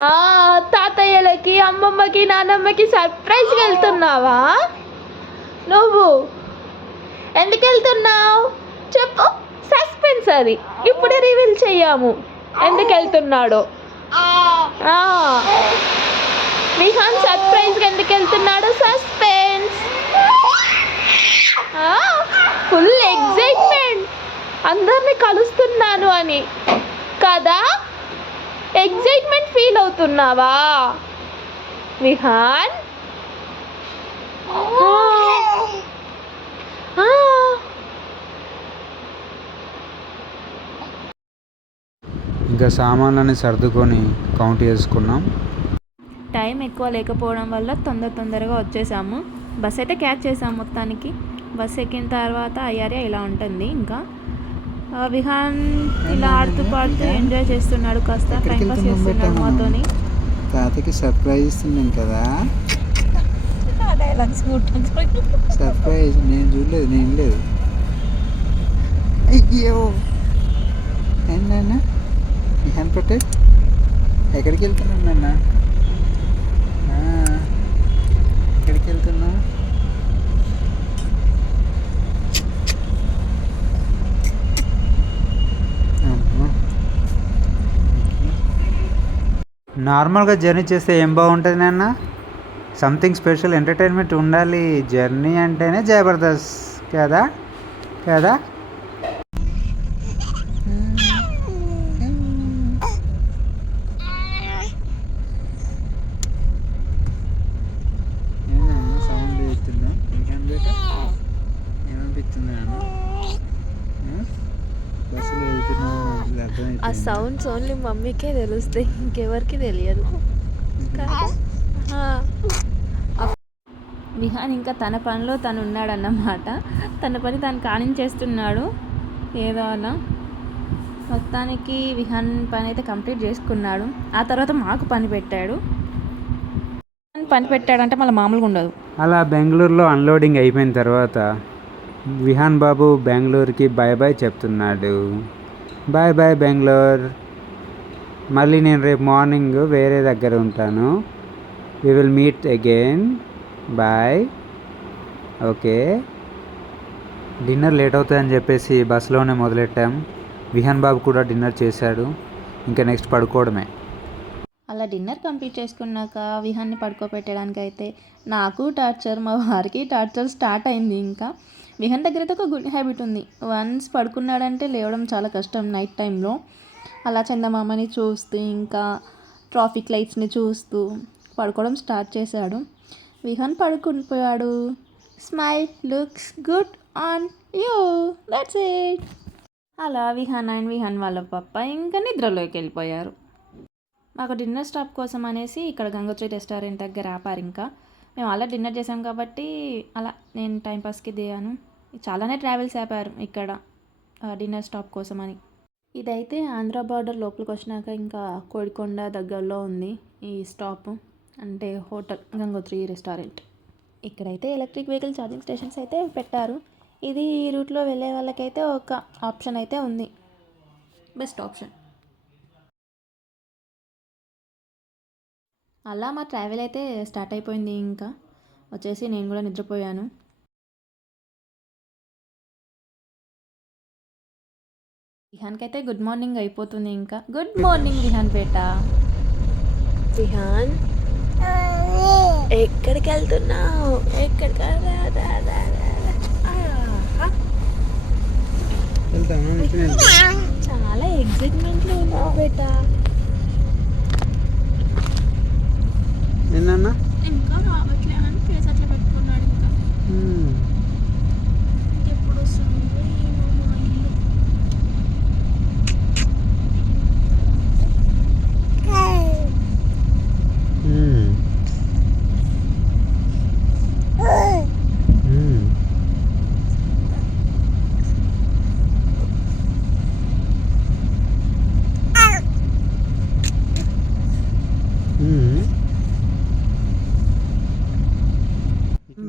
ఆ! తాతయ్యలకి, అమ్మమ్మకి, నానమ్మకి సర్ప్రైజ్‌గా వెళ్తున్నావా నువ్వు? ఎందుకెళ్తున్నావు? చెప్పు. సస్పెన్స్ అది. ఇప్పుడే రివీల్ చెయ్యము ఎందుకెళ్తున్నాడో. ఆ! విహాన్ సర్ప్రైజ్‌గా ఎందుకెళ్తున్నాడో సస్పెన్స్. ఆ! Full excitement. అందరిని కలుస్తున్నాను అని. కదా? ఎక్సైట్‌మెంట్ ఫీల్ అవుతున్నావా విహాన్? ఇంకా సామాన్లని సర్దుకొని కౌంట్ చేసుకున్నాం. టైం ఎక్కువ లేకపోవడం వల్ల తొందరగా వచ్చేసాము. బస్ అయితే క్యాచ్ చేసాము మొత్తానికి. బస్ ఎక్కిన తర్వాత అయ్యారే ఇలా ఉంటుంది. ఇంకా విహాన్ ఇలా ఆడుతూ పాడుతూ ఎంజాయ్ చేస్తున్నాడు, కాస్త టైం పాస్ చేస్తున్నాడు మాతోని. తాతకి సర్ప్రైజ్ ఇస్తున్నాం కదా. సర్ప్రైజ్ నేను చూడలేదు, నేను లేదు. అయ్యో ఏంటన్నా హ్యాండ్ పెట్టే ఎక్కడికి వెళ్తున్నాను నాన్న? ఎక్కడికి వెళ్తున్నా? నార్మల్గా జర్నీ చేస్తే ఏం బాగుంటుంది నాన్న? సంథింగ్ స్పెషల్ ఎంటర్టైన్మెంట్ ఉండాలి. జర్నీ అంటేనే జబర్దస్త్ కదా కదా. సౌండ్ చేస్తున్నా ఏమనిపిస్తుంది నాన్న? బస్సులో వెళ్తున్నా ఆ సౌండ్స్ ఓన్లీ మమ్మీకే తెలుస్తాయి, ఇంకెవరికి తెలియదు. విహాన్ ఇంకా తన పనిలో తను ఉన్నాడన్నమాట. తన పని తను కానించేస్తున్నాడు ఏదో అలా. మొత్తానికి విహాన్ పని అయితే కంప్లీట్ చేసుకున్నాడు. ఆ తర్వాత మాకు పని పెట్టాడంటే మళ్ళీ మామూలుగా ఉండదు. అలా బెంగళూరులో అన్లోడింగ్ అయిపోయిన తర్వాత విహాన్ బాబు బెంగళూరుకి బాయ్ బాయ్ చెప్తున్నాడు. Bye bye Bengaluru. మళ్ళీ నేను రేపు మార్నింగ్ వేరే దగ్గర ఉంటాను. We will meet again. Bye. Okay. Dinner late అవుతుందని చెప్పేసి బస్సులోనే మొదలెట్టాం. విహాన్ బాబు కూడా డిన్నర్ చేశాడు. ఇంకా నెక్స్ట్ పడుకోవడమే. అలా డిన్నర్ కంప్లీట్ చేసుకున్నాక విహాన్ని పడుకోబెట్టడానికి అయితే నాకు టార్చర్, మా వారికి టార్చర్ స్టార్ట్ అయింది. ఇంకా విహాన్ దగ్గర అయితే ఒక గుడ్ హ్యాబిట్ ఉంది. వన్స్ పడుకున్నాడంటే లేవడం చాలా కష్టం నైట్ టైంలో. అలా చందమామని చూస్తూ ఇంకా ట్రాఫిక్ లైట్స్ని చూస్తూ పడుకోవడం స్టార్ట్ చేశాడు. విహాన్ పడుకునిపోయాడు. Smile looks good on you, that's it. అలా విహాన్ అండ్ విహాన్ వాళ్ళ పప్ప ఇంకా నిద్రలోకి వెళ్ళిపోయారు. మాకు డిన్నర్ స్టాప్ కోసం అనేసి ఇక్కడ గంగోత్రి రెస్టారెంట్ దగ్గర ఆపారు. ఇంకా మేము అలా డిన్నర్ చేసాం కాబట్టి అలా నేను టైంపాస్కి దిగాను. చాలానే ట్రావెల్స్ ఆపారు ఇక్కడ డిన్నర్ స్టాప్ కోసం అని. ఇదైతే ఆంధ్ర బార్డర్ లోపలికి వచ్చినాక ఇంకా కోడికొండ దగ్గరలో ఉంది ఈ స్టాప్, అంటే హోటల్ గంగోత్రి రెస్టారెంట్. ఇక్కడైతే ఎలక్ట్రిక్ వెహికల్ ఛార్జింగ్ స్టేషన్స్ అయితే పెట్టారు. ఇది ఈ రూట్లో వెళ్ళే వాళ్ళకైతే ఒక ఆప్షన్ అయితే ఉంది, బెస్ట్ ఆప్షన్. అలా మా ట్రావెల్ అయితే స్టార్ట్ అయిపోయింది. ఇంకా వచ్చేసి నేను కూడా నిద్రపోయాను. విహాన్కి అయితే గుడ్ మార్నింగ్ అయిపోతుంది. ఇంకా గుడ్ మార్నింగ్ విహాన్ పేట. విహాన్ ఎక్కడికి వెళ్తున్నావు? చాలా ఎక్సైట్మెంట్లో ఉన్నావు బేటా. ఏంటన్నా? ఇంకా రావట్లే అని ఫేస్ అట్లా పెట్టుకున్నాడు. ఇంకా ఎప్పుడు వస్తుంది మా ఇల్లు.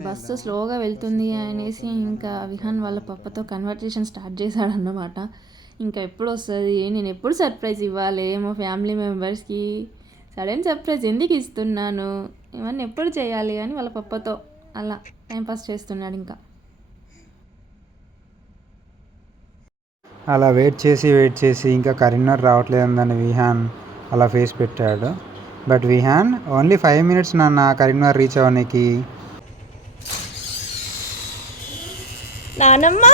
బస్సు స్లోగా వెళ్తుంది అనేసి ఇంకా విహాన్ వాళ్ళ పప్పతో కన్వర్జేషన్ స్టార్ట్ చేశాడన్నమాట. ఇంకా ఎప్పుడు వస్తుంది, నేను ఎప్పుడు సర్ప్రైజ్ ఇవ్వాలి మా ఫ్యామిలీ మెంబర్స్కి, సడన్ సర్ప్రైజ్ ఎందుకు ఇస్తున్నాను, ఇవన్నీ ఎప్పుడు చేయాలి అని వాళ్ళ పప్పతో అలా టైంపాస్ చేస్తున్నాడు. ఇంకా అలా వెయిట్ చేసి ఇంకా కరీంనగర్ రావట్లేదని విహాన్ అలా ఫేస్ పెట్టాడు. బట్ విహాన్ ఓన్లీ 5 minutes నాన్న కరీంనగర్ రీచ్ అవ్వడానికి. నానమ్మ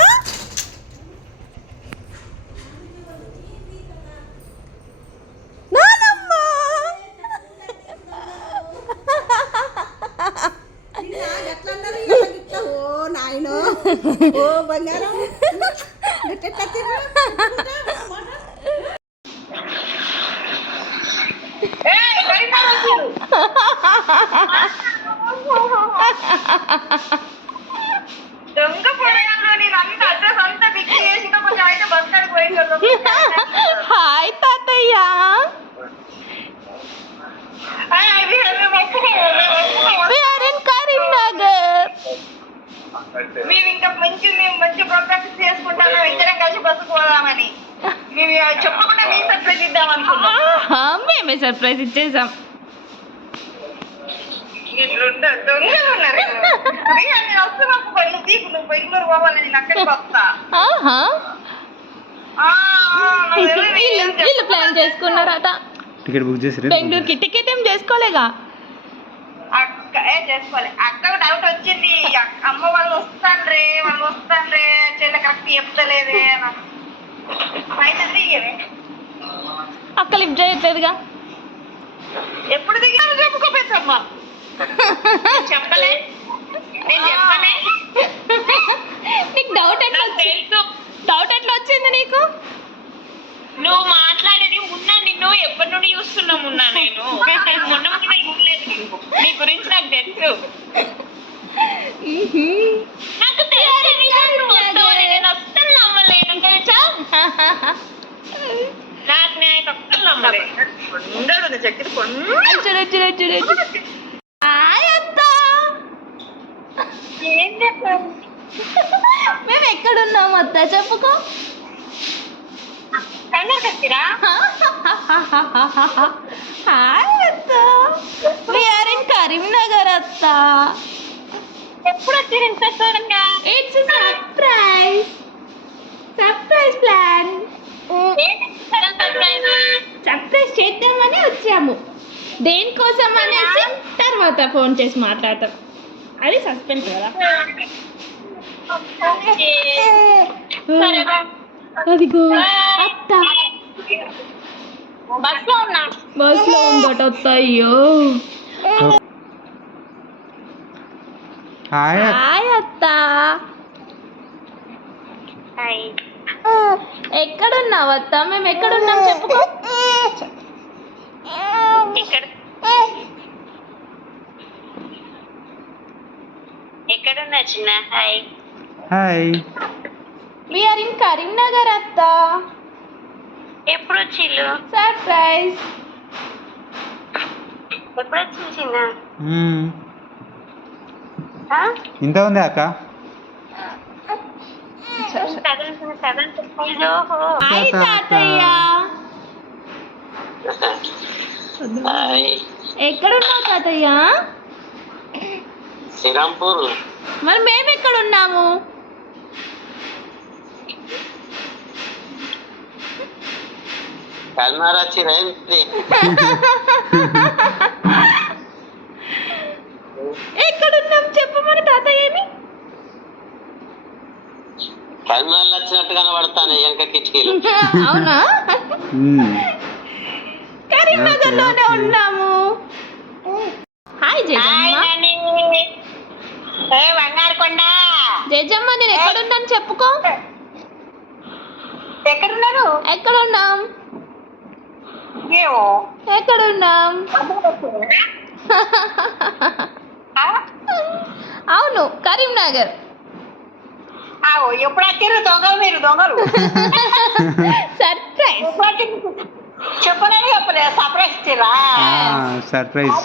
నానమ్మ ఓ నాయనో ఓ బంగారం దొంగ పొరగాళ్ళు నేను అంత అడ్రస్ అంతా ఫిక్స్ చేసి కొంచెం అయితే బస్ కాడికి పోయి హాయ్ తాతయ్య. We are in Karimnagar. మేము మంచి ప్రోగ్రామ్ ఫిక్స్ చేసుకుంటాము, ఇద్దరం కలిసి బస్సుకు పోదామని. మేము చెప్పకుండా మీ సర్ప్రైజ్ ఇద్దాం అనుకున్నాం. మేమే సర్ప్రైజ్ ఇచ్చేసాం. దొంగలు ఉన్నారు. నేను వస్తున్నాకు పళ్ళు తీకు, నువ్వు బెంగళూరు పోవాలి, నేను అక్కడికి వస్తా. వీళ్ళు ప్లాన్ చేసుకున్నారట టికెట్ బుక్ చేసి బెంగళూరుకి. టికెట్ ఏం చేసుకోలేగా. చేసుకోవాలి. అక్కకు డౌట్ వచ్చింది, అమ్మ వాళ్ళు వస్తాండ్రే చెల్లె కరెక్ట్ చెప్తలేదే అని. అక్క లిఫ్ట్ చేయట్లేదుగా. ఎప్పుడు దిగినా చెప్పుకోపోద్దమ్మా. చెప్పలే, నేను చెప్పనే. నీకు డౌట్ ఎట్లా వచ్చింది నీకు? నువ్వు మాట్లాడేది ఉన్నా, నిన్ను ఎప్పటి నుండి చూస్తున్నాం ఉన్నా. నేను మొన్న చూడలేదు, నీ గురించి నాకు తెలుసు. నాకు నేను అస్సలు నమ్మలేను తెలుసా. నాకు నేను అస్సలు నమ్మలేదు. ఉండడు చక్కెర చూడు హాయ్ అత్త. ఏం చెప్పాను? మేము ఎక్కడున్నాం అత్త చెప్పుకో. హాయ్ అత్త, we are in కరీంనగర్ అత్త. ఎప్పుడు వచ్చి ఇట్స్ సర్ప్రైజ్ ప్లాన్. సర్ప్రైజ్ చేద్దామని వచ్చాము. దేనికోసం అనేసి తర్వాత ఫోన్ చేసి మాట్లాడతాం. అది సస్పెన్స్ కదా. అదిగో అత్త బస్ లో ఉందట అత్త. అయ్యో హాయ్ అత్త. ఎక్కడున్నావు అత్త? మేము ఎక్కడున్నాం చెప్పుకో. ఎక్కడున్నా చిన్న? Hi hi. We are in Karimnagar అత్త. ఎప్పుడు వచ్చిళ్ళు? సర్ప్రైజ్. ఎప్పుడు వచ్చింది చిన్న? ఇంత ఉంది అక్క. హాయ్ తాతయ్య. ఎక్కడున్నావు తాతయ్య? శ్రీరాంపూర్. మరి మేము ఎక్కడున్నాము? కల్మార్ వచ్చి రండి. ఎక్కడున్నాం చెప్పమని తాతయ్యని. కల్మార్ వచ్చినట్టు కనబడతాను వెనక కిటికీలు. అవునా? కరీంనగర్ లోనే ఉన్నాము. హాయ్ జేజమ్మ. బంగారుకొండ. జేజమ్మ నేను ఎక్కడున్నాను చెప్పుకో. ఎక్కడున్నారు? ఎక్కడున్నాం? ఏమో ఎక్కడున్నాం? అవును కరీంనగర్. ఎప్పుడు వచ్చారు దొంగలు? మీరు దొంగలు. సర్ప్రైజ్. చెప్పలేదు సర్ప్రైజ్ ఇచ్చిరా? సర్ప్రైజ్.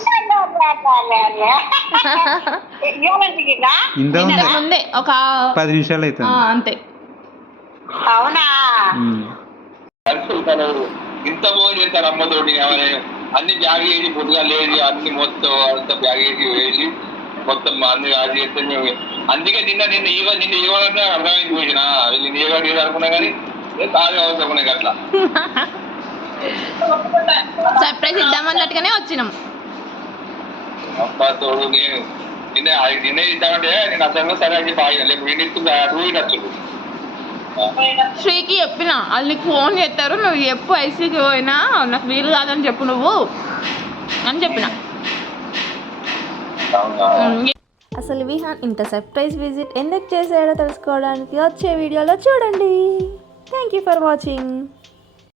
ముందే ఒక 10 నిమిషాలు అవుతుంది అంతే. అవునా? ఇంత మోసం చేస్తారు అమ్మతోటి. అన్ని బ్యాగ్ వేసి పొద్దుగా లేచి అన్ని మొత్తం అంతా బ్యాగ్ వేసి మొత్తం అన్ని అది చేస్తే మేము అందుకే నిన్న ఇవ్వాలన్నా అర్థమైంది పోయినా నిన్న ఇవ్వాలి అనుకున్నా కానీ తాగే అవసరం అట్లా సర్ప్రైజ్ ఇద్దామన్నట్టుగానే వచ్చినాం. అబ్బా తోడు నేను నిన్న ఇద్దామంటే నేను అసలు సరే అని చెప్పి ఆగిన లేకపోతే నేను ఇస్తుందా అటు నచ్చుడు. శ్రీకి చెప్పిన వాళ్ళు నీకు ఫోన్ చేస్తారు, నువ్వు చెప్పు ఐసీకి పోయినా నాకు వీలు కాదని చెప్పు నువ్వు అని చెప్పిన. అసలు విహాన్ ఇంత సర్ప్రైజ్ విజిట్ ఎందుకు చేశాడో తెలుసుకోవడానికి వచ్చే వీడియోలో చూడండి. Thank you for watching.